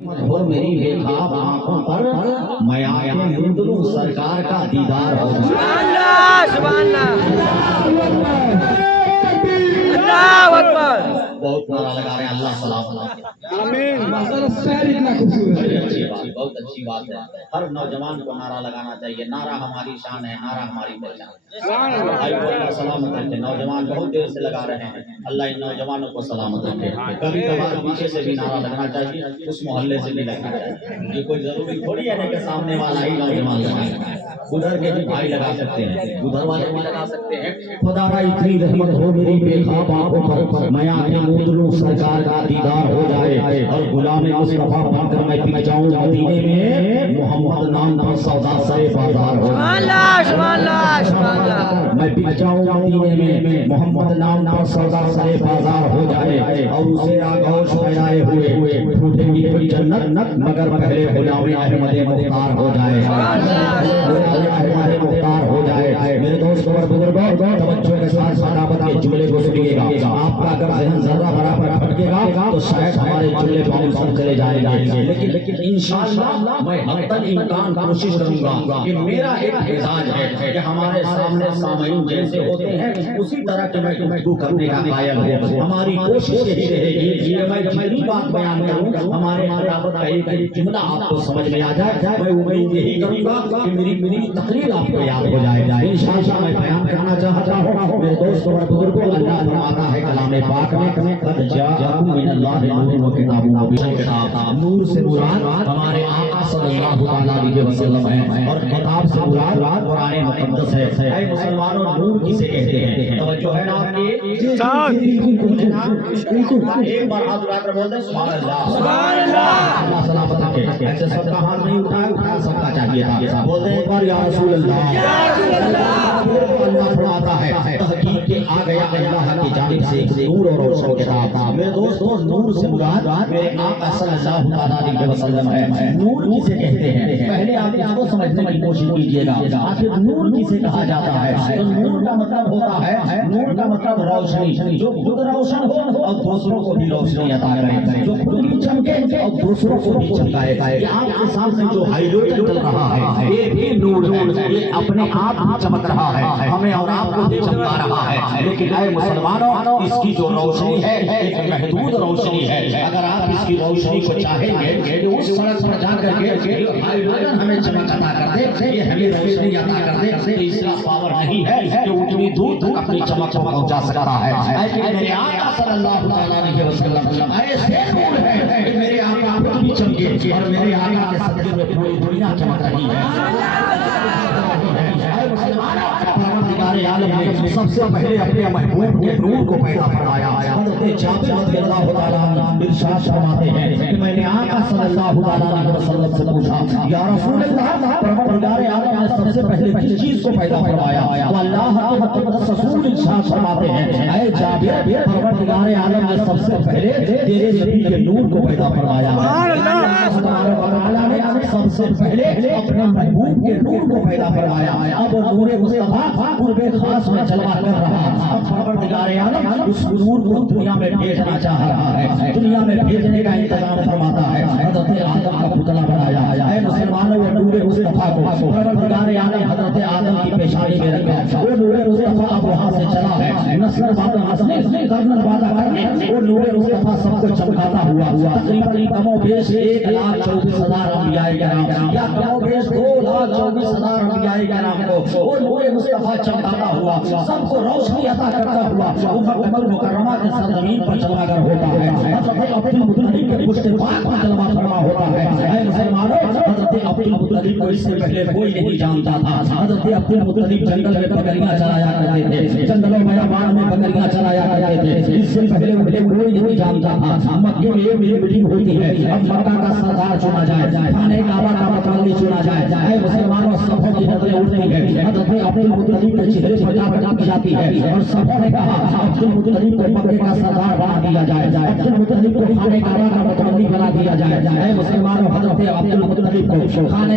اور میری بے خواب آنکھوں پر میں آیا ہوں سرکار کا دیدار ہو سبحان اللہ اللہ اکبر. بہت نعرہ لگا رہے ہیں اللہ سلام آمین. منظر شہر اتنا خوبصورت ہے. اچھی بات بہت اچھی بات ہے. ہر نوجوان کو نعرہ لگانا چاہیے. نعرہ ہماری شان ہے, نعرہ ہماری پہچان ہے. اللہ سلامت رکھے. نوجوان بہت دیر سے لگا رہے ہیں, اللہ ان نوجوانوں کو سلامت رکھے. کبھی کبھار پیچھے سے بھی نعرہ لگنا چاہیے, اس محلے سے بھی لگنا چاہیے. یہ کوئی ضروری تھوڑی ہے کہ سامنے والا ہی نوجوان لگائے. ادھر کے بھی بھائی لگا سکتے ہیں, ادھر والے بھی لگا سکتے ہیں. خدا را اتنی رحمت ہو میری بے خواب آنکھوں پر میں آیا ہوں سرکار کا دیدار ہو جائے اور غلام مصطفیٰ بن کر میں پک جاؤں مدینے میں محمد نام پر سودا سے بازار ہو. سبحان اللہ سبحان اللہ. میں پک جاؤں مدینے میں محمد نام پر سودا سے بازار ہو جائے اور اسے آغوش پھیلائے ہوئے ٹوٹے گی کوئی جنت مگر پہلے غلام احمد مختار ہو جائے. احمد مختار ہو جائے. میرے دوست اور بزرگوں توجہ کے ساتھ صحابت کے جملے کو سنیے گا. آپ کا اگر ذہن ذرہ برابر بھٹکے گا تو شاید ہمارے جملے باؤنسر چلے جائیں گے, لیکن انشاءاللہ میں حتی الامکان کوشش کروں گا کہ میرا ایک مزاج ہے کہ ہمارے سامنے سامعین جیسے ہوتے ہیں اسی طرح کے میں گفتگو کرنے کا قائل ہوں. ہماری کوشش یہی رہے گی کہ میں جتنی بات بیان کروں ہمارے برابر کا ایک جملہ آپ کو سمجھ میں آ جائے. میں امید یہی کروں گا کہ میری تقریر آپ کو یاد ہو جائے. انشاءاللہ میں بیان کرنا چاہتا ہوں میرے دوستوں اور بزرگوں, اللہ فرماتا ہے کلام پاک میں قد جاءکم من اللہ نور و کتاب مبین. نور سے مراد ہمارے آقا صلی اللہ علیہ وسلم ہے اور کتاب سے مراد قرآن مقدس ہے. اے مسلمانوں, نور کسے کہتے ہیں؟ توجہ ہے نا آپ کی؟ ایک بار ہاتھ اٹھا کر بولتے ہیں سبحان اللہ. سبحان اللہ. اللہ سلامت رکھے. ایسے سب کا ہاتھ نہیں اٹھایا, سب کا چاہیے تھا. بولتے ہیں ایک بار یا رسول اللہ. اللہ فرماتا ہے تحقیق کے آ گیا اللہ کی جانب سے ایک نور اور روشن کتاب. میرے دوستوں, نور سے مراد میرے آقا صلی اللہ علیہ وسلم ہے. نور کسے کہتے ہیں؟ پہلے آپ اس کو سمجھنے کی کوشش کیجیے گا. آخر نور کسے کہا جاتا ہے؟ تو نور کا مطلب ہوتا ہے, نور کا مطلب روشنی, جو خود روشن ہو اور دوسروں کو بھی روشنی عطا کرے, جو خود بھی چمکے اور دوسروں کو بھی چمکائے. یہ آپ کے سامنے جو ہائیلائٹ چل رہا ہے یہ بھی نور ہے. یہ اپنے آپ ہی چمک رہا ہے, ہمیں اور آپ کو بھی چمکا رہا ہے. لیکن اے مسلمانوں, اس کی جو روشنی ہے ایک محدود روشنی ہے. اگر آپ اس کی روشنی کو چاہیں گے کہ اس سڑک پر جا کر کے ہائیلائٹ ہمیں چمک عطا کر دے, یہ ہمیں روشنی عطا کر دے, تو اس کا پاور نہیں ہے کہ اتنی دور تک اپنی چمک پہنچا سکتا ہے. لیکن میرے آقا صلی اللہ علیہ وسلم ایسے نور ہے کہ میرے آقا خود بھی چمکے اور میرے آقا کے صدقے میں پوری دنیا چمک رہی ہے. پروردگار عالم نے سب سے پہلے اپنے محبوب کے نور کو پیدا فرمایا. حضرت جابر رضی اللہ تعالیٰ عنہ ارشاد فرماتے ہیں کہ میں نے آقا صلی اللہ علیہ وسلم سے پوچھا یا رسول اللہ, پروردگار عالم نے سب سے پہلے کس چیز کو پیدا فرمایا؟ تو اللہ کے مقدس رسول ارشاد فرماتے ہیں اے جابر, پروردگار عالم نے سب سے پہلے تیرے نبی کے نور کو پیدا فرمایا. سب سے پہلے اپنے محبوب کے نور کو پیدا فرمایا. اب نور مصطفیٰ قرب خاص میں جلوہ کر رہا ہے. اب پروردگار عالم اس نور کو دنیا میں بھیجنا چاہ رہا ہے, دنیا میں بھیجنے کا انتظام فرماتا ہے. حضرت آدم کا پتلا بنایا. اے مسلمانوں, وہ نور مصطفیٰ کو پروردگار عالم حضرت آدم کی پیشانی میں رکھا. وہ نور مصطفیٰ اب وہاں سے چلا ہے نسل بادہ کرنے, وہ نور مصطفیٰ سب کو چمکاتا ہوا تقریباً کم و بیش 1,24,000 انبیاء کرام یا کم و بیش 2,24,000 انبیاء کرام کو وہ نور مصطفیٰ چمکاتا ہوا, سب کو روشنی عطا کرتا ہوا مکہ مکرمہ کے سرزمین پر چلا کر ہوتا ہے. حضرت عبد المطلب کے پشت پاک پر جلوہ فرما ہوتا ہے. اے مسلمانوں, حضرت عبد المطلب کو اس سے پہلے کوئی نہیں جانتا تھا. حضرت عبد المطلب جنگل میں بکریاں چلایا کرتے تھے, جنگلوں میں بیابان میں بکریاں چلایا کرتے تھے. اس سے پہلے کوئی نہیں جانتا تھا. مکے میں ایک میٹنگ ہوتی ہے, اب مکہ کا سردار چنا جائے, خانہ کعبہ کا متولی چنا جائے. اے مسلمانوں, سبوں کی نظریں اٹھتی ہے. حضرت عبد المطلب کے چہرے پر جا کی جاتی ہے اور سبوں نے کہا عبد المطلب کو مکے کا سردار بنا دیا جائے, عبد المطلب کو خانہ کعبہ کا متولی بنا دیا جائے. اے مسلمانوں, حضرت عبد المطلب کو خانہ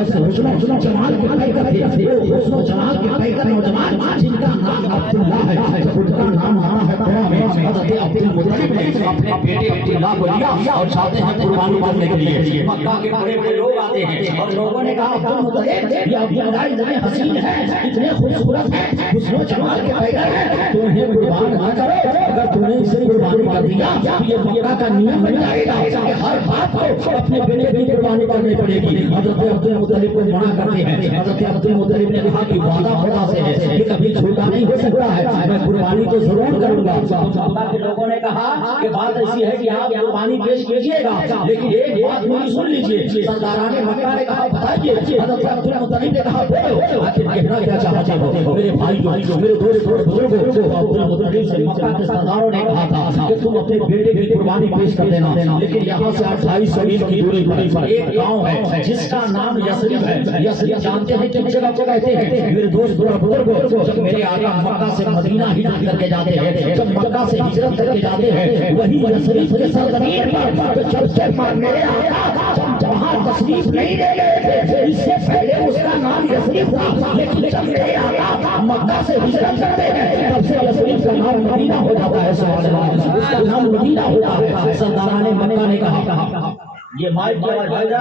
حسن و جمال کے پیکر تھے، وہ حسن و جمال کے پیکر نوجوان جن کا نام عبداللہ ہے، ان کا نام آنا ہے قرآن میں۔ حضرت عبد المطلب نے اپنے بیٹے عبداللہ کو لیا اور چاہتے ہیں قربانی کرنے کے لیے۔ مکہ کے بڑے بڑے لوگ آتے ہیں اور لوگوں نے کہا عبد المطلب یہ عبداللہ اتنے حسین ہے، اتنے خوبصورت ہے، حسن و جمال کے پیکر ہے، تو انہیں قربان نہ کرو، اگر تم نے اسے قربانی کر دیا یہ مکہ کا نیم بن جائے گا کہ ہر باپ کو اپنے بیٹے کی قربانی کرنی پڑے گی۔ حضرت عبد المطلب کو منع کرتے ہیں۔ حضرت عبد المطلب نے کہا کہ وعدہ خدا سے ہے، یہ کبھی جھوٹا نہیں ہو سکتا ہے، میں قربانی تو ضرور کروں گا۔ مکہ کے لوگوں نے کہا کہ بات ایسی ہے کہ آپ قربانی پیش کیجیے گا، لیکن ایک بات میری سن لیجیے۔ سرداران مکہ نے کہا بتائیے۔ حضرت عبد المطلب نے کہا بولو آخر کہنا کیا چاہتے ہو میرے بھائیو، میرے دوست بزرگوں۔ عبد المطلب سے مکہ کے سرداروں نے کہا تھا کہ تم اپنے بیٹے کی قربانی پیش کر دینا، لیکن یہاں سے 2800 میل کی دوری پر ایک گاؤں ہے جس کا نام یثرب ہے۔ یثرب جانتے ہیں کس جگہ کو کہتے ہیں؟ میرے دوست بزرگوں، جب میرے آقا مکہ سے مدینہ ہجرت کر کے جاتے ہیں، جب مکہ سے ہجرت کر کے جاتے ہیں وہی یثرب کے سرزمین پر جب سے میرے آقا وہاں تشریف نہیں لے گئے تھے، اس سے پہلے اس کا نام یثرب تھا، لیکن جب میرے آقا مکہ سے ہجرت کرتے ہیں تب سے یثرب کا نام مدینہ ہو جاتا ہے۔ سبحان اللہ، اس کا نام مدینہ ہوتا ہے۔ سرداران مکہ نے کہا یہ مائک کی آواز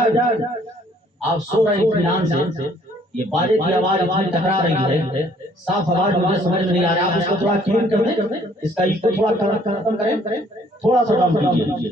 آپ سو رہے اطمینان سے، یہ باجے کی آواز اتنی ٹکرا رہی ہے، صاف آواز مجھے سمجھ میں نہیں آ رہا، آپ اس کو تھوڑا کلین کر دیں، اس کا ایکو تھوڑا ختم کریں، تھوڑا سا ڈاؤن کیجیے۔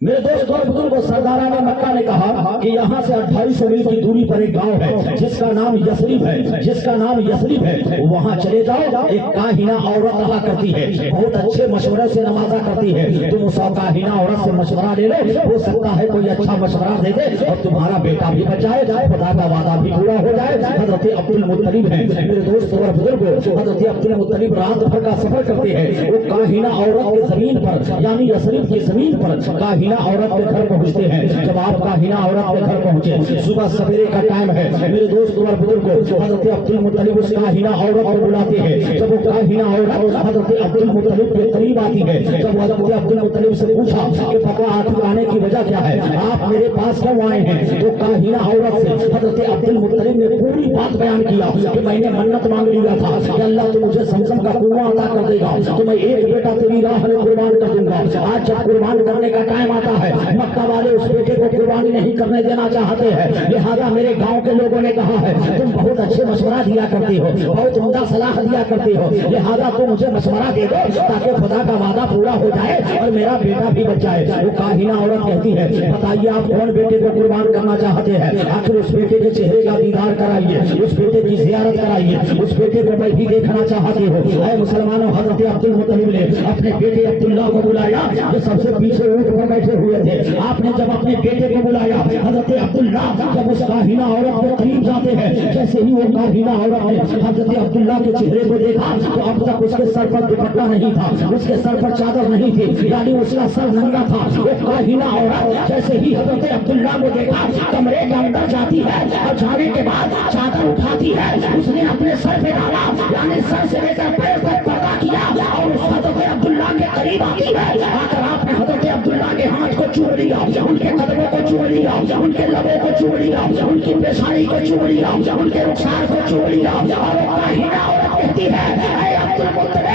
میرے دوست اور بزرگوں، سرداران مکہ نے کہا کہ یہاں سے 2800 میل کی دوری پر ایک گاؤں ہے جس کا نام یثرب ہے، جس کا نام یثرب ہے، وہاں چلے جاؤ۔ ایک کاہنہ عورت رہا کرتی ہے، بہت اچھے مشورے سے نوازا کرتی ہے، تم اس کاہنہ عورت سے مشورہ لے لو، ہو سکتا ہے کوئی اچھا مشورہ دے دے اور تمہارا بیٹا بھی بچ جائے، خدا کا وعدہ بھی پورا ہو جائے۔ حضرت عبد المطلب ہے میرے دوست اور بزرگوں، حضرت عبد المطلب رات بھر کا سفر کرتے ہیں، وہ کاہنہ عورت کی زمین پر یعنی یثرب کی زمین پر کاہنہ عورت کے گھر پہنچتے ہیں۔ جب آپ کاہنہ عورت کے گھر پہنچے، صبح سویرے کا ٹائم ہے، میرے دوست اور بزرگوں، حضرت عبد المطلب اس کاہنہ عورت کو بلاتے ہیں۔ جب وہ کاہنہ عورت حضرت عبد المطلب کے قریب آتی ہے، جب حضرت عبد المطلب سے پوچھا کہ پاپا آپ آنے کی وجہ کیا ہے، آپ میرے پاس کیوں آئے ہیں، تو کاہنہ عورت سے حضرت عبد المطلب نے پوری بات بیان کیا کہ میں نے منت مانگ لیا تھا کہ اللہ تو مجھے زمزم کا کنواں عطا کر دے گا تو میں ایک بیٹا تیری راہ میں قربان کر دوں گا۔ آج جب قربان کرنے کا ٹائم آتا ہے، مکہ والے اس بیٹے کو قربانی نہیں کرنے دینا چاہتے ہیں، لہذا میرے گاؤں کے لوگوں نے کہا ہے تم بہت اچھے مشورہ دیا کرتے ہو، بہت عمدہ صلاح دیا کرتے ہو، لہذا تم مجھے مشورہ دے دو تاکہ خدا کا وعدہ پورا ہو جائے اور میرا بیٹا بھی بچ جائے۔ وہ کاہنہ عورت کہتی ہے بتائیے آپ کون بیٹے کو قربان کرنا چاہتے ہیں، آخر اس بیٹے کے چہرے کا دیدار کرائیے، اس بیٹے کی زیارت کرائیے، اس بیٹے کو میں بھی دیکھنا چاہتی ہوں۔ اے مسلمانوں، حضرت عبد المطلب نے اپنے بیٹے عبداللہ کو بلایا جو سب سے پیچھے اونٹ پر بیٹھے ہوئے تھے۔ آپ نے جب اپنے بیٹے کو بلایا، حضرت عبداللہ جب اس کاہنہ عورت کے قریب جاتے ہیں، جیسے ہی وہ کاہنہ عورت نے حضرت عبداللہ کے چہرے کو دیکھا تو اب تک اس کے سر پر دوپٹہ نہیں تھا، اس کے سر پر چادر نہیں تھی، یعنی اس کا سر ننگا تھا۔ وہ کاہنہ عورت جیسے ہی حضرت عبداللہ کو دیکھا کمرے کے اندر جاتی ہے اور جانے کے بعد چادر اٹھاتی ہے، اس نے اپنے سر پہ ڈالا، یعنی سر سے لے کر پیر تک پردہ کیا اور اس حضرت عبداللہ کے قریب آتی ہے۔ آخر آپ نے حضرت عبداللہ کے ہاتھ کو چوم لیا، ان کے قدموں کو چوم لیا، ان کے لبوں کو چوم لیا، ان کی پیشانی کو چوم لیا، ان کے رخسار کو چوم لیا اور وہ کاہنہ عورت کہتی ہے اے عبد المطلب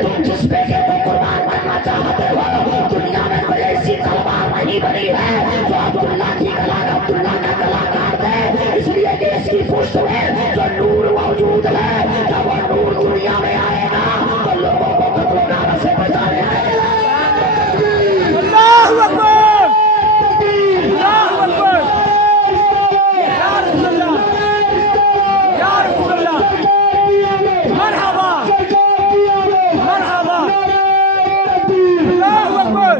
تم جس بیٹے کو قربان کرنا چاہتے ہو دنیا میں کوئی ایسی تلوار نہیں بنی ہے جو عبداللہ کی گلا عبداللہ کا گلا کاٹ دے، اس لیے کہ اس کی پشت میں جو نور موجود ہے جب وہ نور دنیا میں آئے گا تو لوگوں کو قتل و غارت سے بچانے آئے گا۔ اللہ اکبر، اللہ اکبر، یا رسول اللہ، یا رسول اللہ، مرحبا مرحبا، اللہ اکبر۔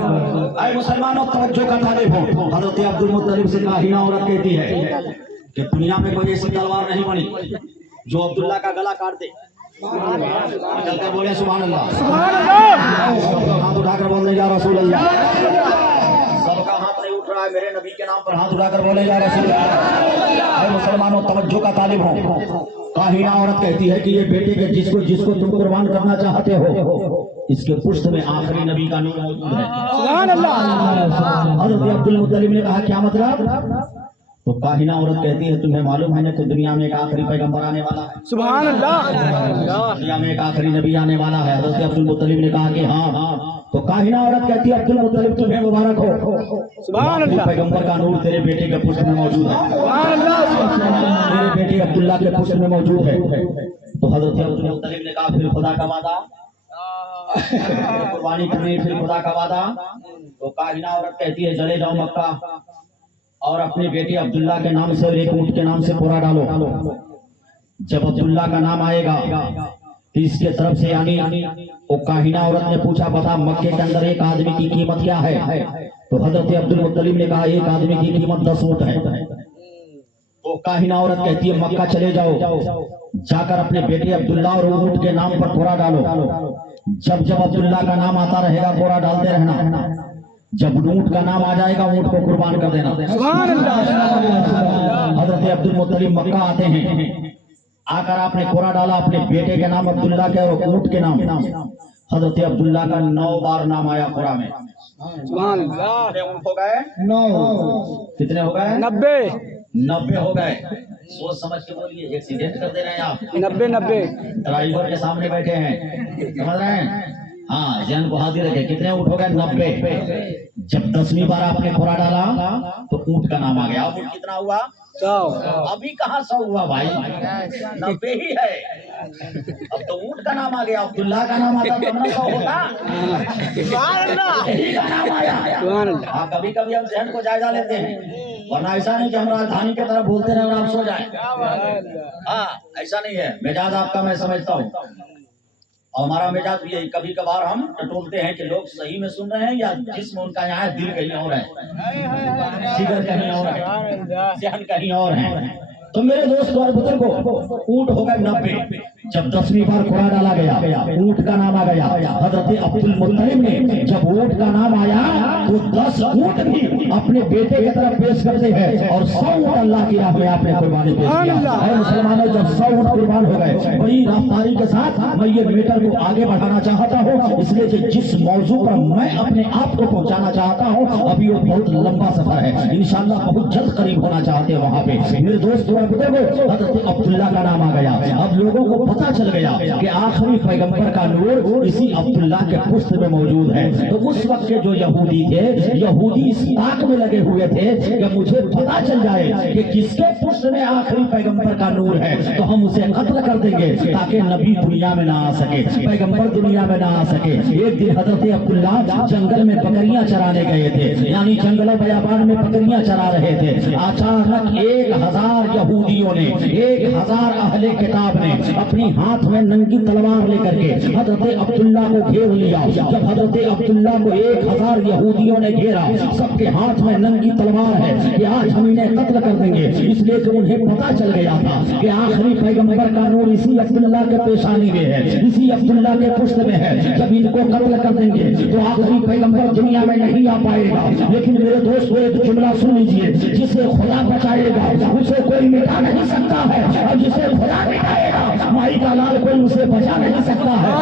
اے مسلمانوں، توجہ کا طالب ہو، حضرت عبد المطلب سے کاہنہ عورت کہتی ہے کہ دنیا میں کوئی ایسی تلوار نہیں بنی جو عبداللہ کا گلا کاٹ دے۔ چل کر بولے سبحان اللہ، سبحان اللہ، سب کا ہاتھ اٹھا کر بولنے یا رسول اللہ، سب کا ہاتھ نہیں اٹھ رہا ہے، میرے نبی کے نام پر ہاتھ اٹھا کر بولے یا رسول اللہ۔ اے مسلمانوں، توجہ کا طالب ہو، کاہنہ عورت کہتی ہے کہ یہ بیٹے کے جس کو تم قربان کرنا چاہتے ہو اس کے پشت میں آخری نبی کا نور موجود ہے. سبحان اللہ. حضرت عبد المطلب نے کہا کیا مطلب؟ تو کاہنہ عورت کہتی ہے تمہیں معلوم ہے نا کہ دنیا میں ایک آخری پیغمبر آنے والا ہے, سبحان اللہ. دنیا میں ایک آخری نبی آنے والا ہے. حضرت عبد المطلب نے کہا کہ ہاں. تو کاہنہ عورت کہتی ہے عبد المطلب تمہیں مبارک ہو, سبحان اللہ. پیغمبر کا نور تیرے بیٹے کے پشت میں موجود ہے, سبحان اللہ. تیرے بیٹے عبداللہ کے پشت میں موجود ہے. تو حضرت عبد المطلب نے کہا پھر خدا کا وعدہ, قربانی کرنی پھر خدا کا وعدہ. تو کاہنہ عورت کہتی ہے چلے جاؤ مکہ اور اپنے بیٹے عبداللہ کے نام سے اور ایک اونٹ کے نام سے پورا ڈالو. جب عبداللہ کا نام آئے گا تو اس کے طرف سے یعنی وہ کاہنہ عورت نے پوچھا بتا مکے کے اندر ایک آدمی کی قیمت کیا ہے؟ تو حضرت عبد المطلب نے کہا ایک آدمی کی قیمت 10 اونٹ ہے. تو کاہنہ عورت کہتی ہے مکہ چلے جاؤ, جا کر اپنے بیٹے عبداللہ اور اونٹ کے نام پر پورا ڈالو. جب عبداللہ کا نام آتا رہے گا پورا ڈالتے رہنا, جب اونٹ کا نام آ جائے گا اونٹ کو قربان کر دینا. سبحان اللہ. حضرت عبد المطلب مکہ آتے ہیں, آ کر آپ نے کوڑا ڈالا اپنے بیٹے کے نام عبداللہ کے اور اونٹ کے نام. حضرت عبداللہ کا 9 بار نام آیا قرآن میں. سبحان اللہ. کتنے اونٹ ہو گئے؟ 9. کتنے ہو گئے؟ 90 ہو گئے. سوچ سمجھ کے بولیے, ایکسیڈنٹ کر دے رہے ہیں آپ. 90 ڈرائیور کے سامنے بیٹھے ہیں, سمجھ رہے ہیں؟ ہاں ذہن کو حاضر رکھے. کتنے اونٹ ہو گئے؟ 90. جب 10ویں بار آپ نے کوڑا ڈالا تو اونٹ کا نام آ گیا. اب اونٹ کتنا ہوا؟ 100. ابھی کہاں 100 ہوا بھائی, 90 ہی ہے. اب تو اونٹ کا نام آ گیا, عبداللہ کا نام آتا تو 100 ہوتا. سبحان اللہ. یہی کا نام آیا. سبحان اللہ. ہاں کبھی کبھی ہم ذہن کو جائزہ لیتے ہیں, ورنہ ایسا نہیں کہ ہم راجدھانی کی طرف بولتے رہے اور آپ سو جائیں. ہاں ایسا نہیں ہے. مزاج آپ کا میں سمجھتا ہوں, اور ہمارا مزاج بھی ہے. کبھی کبھار ہم ٹٹولتے ہیں کہ لوگ صحیح میں سن رہے ہیں یا جسم ان کا یہاں ہے, دل کہیں اور ہے, جگر کہیں اور ہے, ذہن کہیں اور ہے. تو میرے دوست اور بزرگوں, اونٹ ہو گئے 90. جب 10ویں بار کوڑا ڈالا گیا اونٹ کا نام آ گیا. حضرت عبد المطلب نے جب اونٹ کا نام آیا تو 10 اونٹ بھی اپنے بیٹے کی طرف پیش کرتے ہیں اور 100 اونٹ اللہ کی راہ میں آپ نے قربانی پیش کیا. اے مسلمانوں, جب 100 اونٹ قربان ہو گئے, بڑی رفتاری کے ساتھ میں یہ میٹر کو آگے بڑھانا چاہتا ہوں, اس لیے کہ جس موضوع پر میں اپنے آپ کو پہنچانا چاہتا ہوں ابھی وہ بہت لمبا سفر ہے, انشاءاللہ بہت جلد قریب ہونا چاہتے ہیں وہاں پہ. میرے دوست حضرت عبداللہ کا نام آ گیا. اب لوگوں کو پتا چل گیا کہ آخری پیغمبر کا نور اسی عبداللہ کے پشت میں موجود ہے. تو اس وقت کے جو یہودی تھے, یہودی اس تاک میں لگے ہوئے تھے کہ مجھے پتا چل جائے کہ کس کے پشت میں آخری پیغمبر کا نور ہے تو ہم اسے قتل کر دیں گے تاکہ نبی دنیا میں نہ آ سکے, پیغمبر دنیا میں نہ آ سکے. ایک دن حضرت عبداللہ جنگل میں بکریاں چرانے گئے تھے, یعنی جنگل و بیابان میں بکریاں چرا رہے تھے. اچانک 1000 یہودیوں نے, 1000 اہل کتاب نے اپنی ہاتھ میں ننگی تلوار لے کر کے حضرت عبداللہ کو گھیر لیا. جب حضرت عبداللہ کو 1000 یہودیوں نے گھیرا, سب کے ہاتھ میں ننگی تلوار ہے کہ آج ہم انہیں قتل کر دیں گے, اس لیے کہ انہیں پتا چل گیا تھا کہ آخری پیغمبر کا نور اسی عبداللہ کے پیشانی میں ہے, اسی عبداللہ کے پشت میں ہے. جب ان کو قتل کر دیں گے تو آخری پیغمبر دنیا میں نہیں آ پائے گا. لیکن میرے دوست ایک جملہ سن لیجئے, جسے خدا بچائے گا اسے کوئی مٹا نہیں سکتا ہے, اور جسے خدا مٹائے گا مائی کا لال کوئی اسے بچا نہیں سکتا ہے.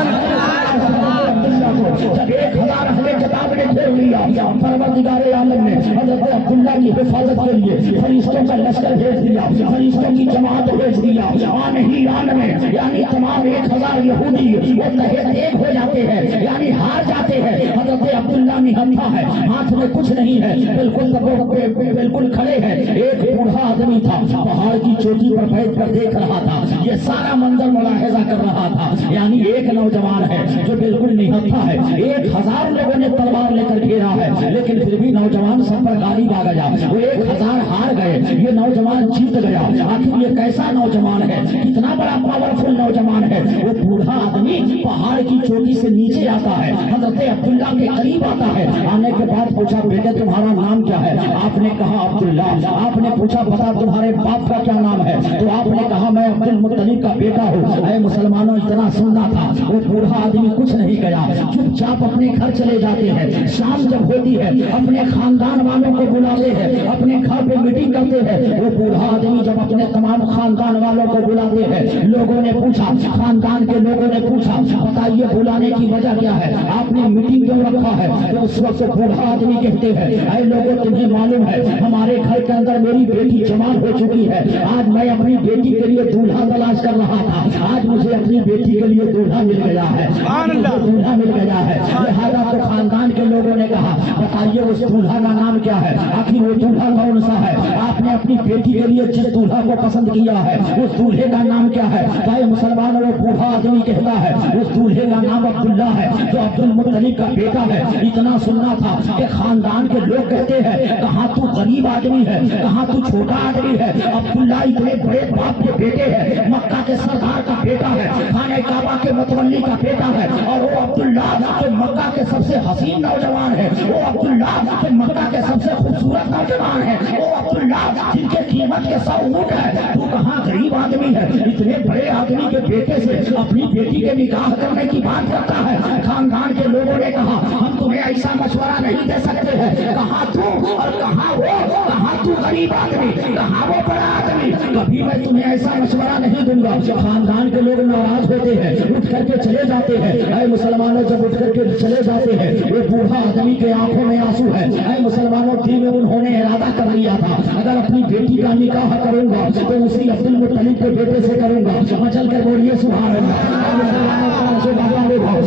جب 1000 اہل کتاب نے گھیر لیا, پروردگار عالم نے حضرت عبداللہ کی حفاظت کے لیے فرشتوں کا لشکر بھیج دیا, فرشتوں کی جماعت بھیج دیا. آن ہی آن میں یعنی تمام 1000 یہودی وہ تحت ایک ہو جاتے ہیں, یعنی ہار جاتے ہیں. حضرت عبداللہ نہتھا ہے, ہاتھ میں کچھ نہیں ہے, بالکل کھڑے ہیں. ایک بوڑھا آدمی تھا, پہاڑ کی چوٹی پر بیٹھ کر دیکھ رہا تھا, یہ سارا منظر ملاحظہ کر رہا تھا. یعنی ایک نوجوان ہے جو بالکل نہتھا ہے, 1000 لوگوں نے تلوار لے کر گھیرا ہے, لیکن پھر بھی نوجوان سب پر غالب آ گیا. وہ 1000 ہار گئے, یہ نوجوان جیت گیا. آخر یہ کیسا نوجوان ہے, کتنا بڑا پاورفل نوجوان ہے. وہ بوڑھا آدمی پہاڑ کی چوٹی سے نیچے آتا ہے, حضرت عبداللہ کے قریب آتا ہے. آنے کے بعد پوچھا بیٹے تمہارا نام کیا ہے؟ آپ نے کہا عبداللہ. آپ نے پوچھا بتا تمہارے باپ کا کیا نام ہے؟ تو آپ نے کہا میں عبد المطلب کا بیٹا ہوں. اے مسلمانوں اتنا سننا تھا. وہ بوڑھا آدمی کچھ نہیں گیا, چپ چاپ اپنے گھر چلے جاتے ہیں. شام جب ہوتی ہے اپنے خاندان والوں کو بلاتے ہیں, اپنے گھر پہ میٹنگ کرتے ہیں. وہ بوڑھا آدمی جب اپنے تمام خاندان والوں کو بلاتے ہیں, لوگوں نے پوچھا, خاندان کے لوگوں نے پوچھا, بتائیے بلانے کی وجہ کیا ہے, آپ نے میٹنگ کیوں رکھا ہے؟ تو اس وقت بوڑھا آدمی کہتے ہیں, اے لوگوں تمہیں معلوم ہے ہمارے گھر کے اندر میری بیٹی جوان ہو چکی ہے, آج میں اپنی بیٹی کے لیے دولہا تلاش کر رہا تھا, آج مجھے اپنی بیٹی کے لیے دولہا مل گیا ہے, دولہا مل گیا ہے. لہٰذا تو خاندان کے لوگوں نے کہا, بتائیے اس دولہا کا نام کیا ہے, آخر وہ دولہا کون سا ہے؟ آپ نے اپنی بیٹی کے لیے جس دولہا کو پسند کیا ہے اس دولہے کا نام کیا ہے؟ بھائی مسلمانوں, وہ بوڑھا آدمی کہتا ہے اس دولہے کا نام عبداللہ ہے, جو عبد المطلب کا بیٹا ہے. اتنا سننا تھا کہ خاندان کے لوگ کہتے ہیں, کہاں تو غریب آدمی ہے, کہاں تو چھوٹا آدمی ہے, عبداللہ اتنے بڑے باپ کے بیٹے ہیں, مکہ کے سردار کا بیٹا ہے, خانہ کعبہ کے متولی کا بیٹا ہے, اور وہ عبداللہ جو مکہ کے سب سے حسین نوجوان ہے, وہ عبداللہ جو مکہ کے سب سے خوبصورت نوجوان ہے, وہ عبداللہ جن کے قیمت کے 100 اونٹ ہے. تو کہاں غریب آدمی ہے, اتنے بڑے آدمی کے بیٹے سے اپنی بیٹی کے نکاح کرنے کی بات کرتا ہے. خاندان کے لوگوں نے کہا, ہم تمہیں ایسا مشورہ نہیں دے سکتے ہیں, کہاں تو اور کہاں وہ, کہاں تو غریب آدمی, کہاں وہ بڑا آدمی, کبھی میں تمہیں ایسا مشورہ نہیں دوں گا. خاندان کے لوگ ناراض ہوتے ہیں, اٹھ کر کے چلے جاتے ہیں. اے مسلمانوں, جب اٹھ کر کے چلے جاتے ہیں, وہ بوڑھا آدمی کے آنکھوں میں آنسو ہے. اے مسلمانوں, دل میں انہوں نے ارادہ کر لیا تھا, اگر اپنی بیٹی کا نکاح کروں گا تو اسی عبد المطلب کے بیٹے سے کروں گا. مچل کر بولیے سبحان اللہ.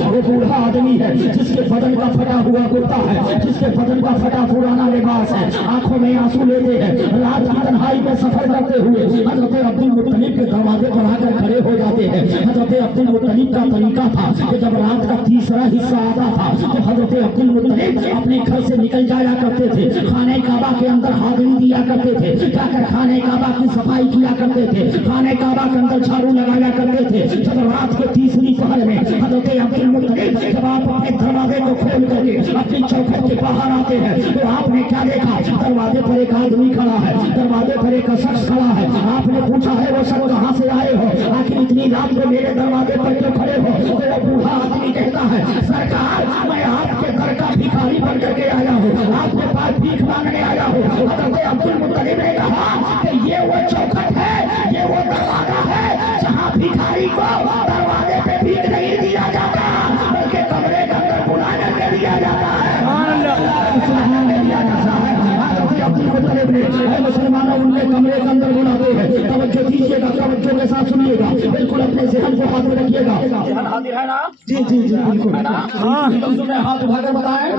وہ بوڑھا آدمی ہے جس کے بدن کا پھٹا ہوا کرتا ہے, جس کے بدن کا پھٹا پرانا لباس ہے, آنکھوں میں آنسو لیتے ہیں. رات کی تنہائی میں سفر کرتے ہوئے حضرت عبد المطلب کے دروازے پر آ کر کھڑے ہو جاتے ہیں. حضرت عبد المطلب کا طریقہ تھا کہ جب رات کا تیسرا حصہ آتا تھا تو حضرت عبد المطلب اپنے گھر سے نکل جایا کرتے تھے, خانہ کعبہ کے اندر حاضری دیا کرتے تھے, جا کر خانہ کعبہ کی صفائی کیا کرتے تھے, خانہ کعبہ کے اندر جھاڑو لگایا کرتے تھے. جب رات کے تیسری پہر میں حضرت عبد المطلب جب آپ اپنے دروازے کو کھول کر کے اپنی چوکھٹ کے باہر آتے ہیں تو آپ نے کیا دیکھا؟ دروازے پر ایک آدمی کھڑا ہے, دروازے پر ایک شخص کھڑا ہے. آپ نے پوچھا ہے وہ شخص کہاں سے آئے ہو, آخر اتنی رات کو میرے دروازے پر کیوں کھڑے ہو؟ تو وہ بوڑھا آدمی کہتا ہے, سرکار میں آپ کے گھر کا بھکاری بن کر کے آیا ہوں, آپ کے پاس بھیک مانگنے آیا ہوں. حضرت عبد المطلب نے کہا کہ یہ وہ چوکھٹ ہے, یہ وہ دروازہ ہے جہاں بھکاری کو دروازے پہ بھیک نہیں دیا جاتا بلکہ کمرے کے اندر بلا کر کے دیا جاتا ہے. مسلمانوں ان کے کمرے کے اندر بلاتے ہیں. توجہ دیجیے گا, توجہ کے ساتھ سنیے گا, بالکل اپنے ذہن کو ہاتھ میں رکھیے گا. ذہن حاضر ہے نا؟ جی جی جی بالکل. ہاتھ اٹھا کر بتائیں.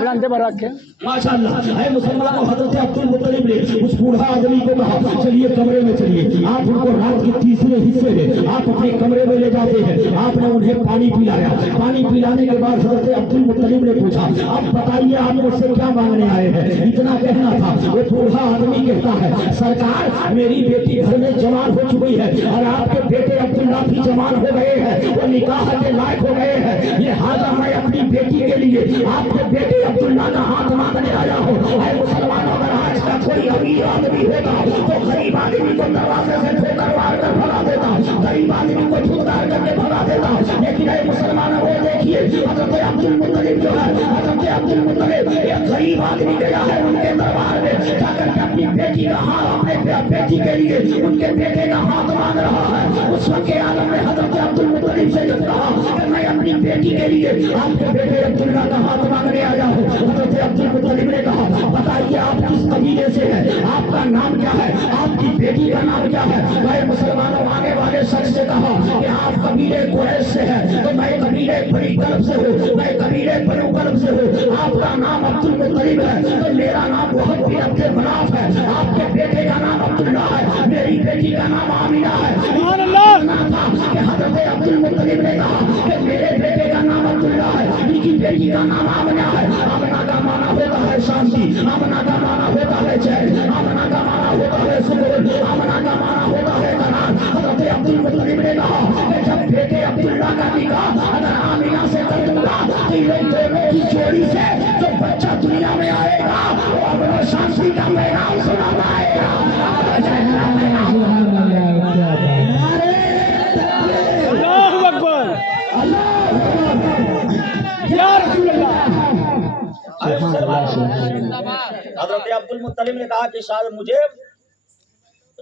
ماشاء اللہ. اے مسلمانوں, حضرت عبد المطلب نے اس بوڑھا آدمی کو کہا, چلیے کمرے میں چلیے. آپ ان کو رات کے تیسرے حصے میں آپ اپنے کمرے میں لے جاتے ہیں. آپ نے انہیں پانی پلایا. پانی پلانے کے بعد حضرت عبد المطلب نے پوچھا, اب بتائیے آپ مجھ سے کیا مانگنے آئے ہیں؟ اتنا کہنا تھا. وہ بوڑھا آدمی کہتا ہے, سرکار میری بیٹی گھر میں جوان ہو چکی ہے اور آپ کے بیٹے عبداللہ بھی جوان ہو گئے ہیں, وہ نکاح کے لائق ہو گئے ہیں. لہٰذا میں اپنی بیٹی کے لیے آپ کے بیٹے عبداللہ کا ہاتھ مانگنے آیا ہوں. اے مسلمانوں, اگر آج کا کوئی امیر آدمی ہوتا تو غریب آدمی کو دروازے سے ٹھوکر مار کر بھگا دیتا, غریب آدمی کو ٹھکار کر کے بھگا دیتا. لیکن اے مسلمانوں, وہ دیکھیے حضرت عبد المطلب جو ہے, حضرت عبد المطلب ایک غریب آدمی گیا ہے ان کے دربار میں, جا کر کے اپنی بیٹی کا ہاتھ, اپنے بیٹی کے لیے ان کے بیٹے کا ہاتھ مانگ رہا ہے. اس وقت کے عالم میں حضرت عبد المطلب سے کہا کہ میں اپنی بیٹی کے لیے آپ کے بیٹے عبداللہ کا ہاتھ مانگنے آیا ہوں. حضرت عبد المطلب نے کہا, بتائیے آپ کس قبیلے سے ہیں, آپ کا نام کیا ہے, آپ کی بیٹی کا نام کیا ہے؟ میں مسلمانوں آنے والے شخص سے کہا کہ آپ قبیلے قریش سے ہیں, تو میں قبیلے بنی کلب سے ہوں, میں قبیلے بنو کلب سے ہوں. آپ کا نام عبد المطلب ہے تو میرا نام محمد بن عبد مناف ہے. آپ کے بیٹے کا نام عبداللہ ہے, میری بیٹی کا نام آمینہ ہے. سبحان اللہ. کہ حضرت عبد المطلب نے کہا کہ میرے بیٹے کا نام عبداللہ ہے, ان کی بیٹی کا نام آمنہ ہے. آمنہ کا معنی ہوتا ہے شانتی, آمنہ کا معنی ہوتا ہے چین, آمنہ کا معنی ہوتا ہے سکون, آمنہ کا معنی ہوتا ہے قرار. حضرت عبد المطلب نے کہا کہ جب بیٹے عبداللہ کا نکاح اگر آمنہ سے کر دوں گا تو یہ دونوں کی جوڑی سے جو بچہ دنیا میں آئے گا وہ اپنا شانتی کا پیغام سنا پائے گا. اللہ اکبر, یا رسول اللہ. حضرت عبد المطلب نے کہا کہ شاید مجھے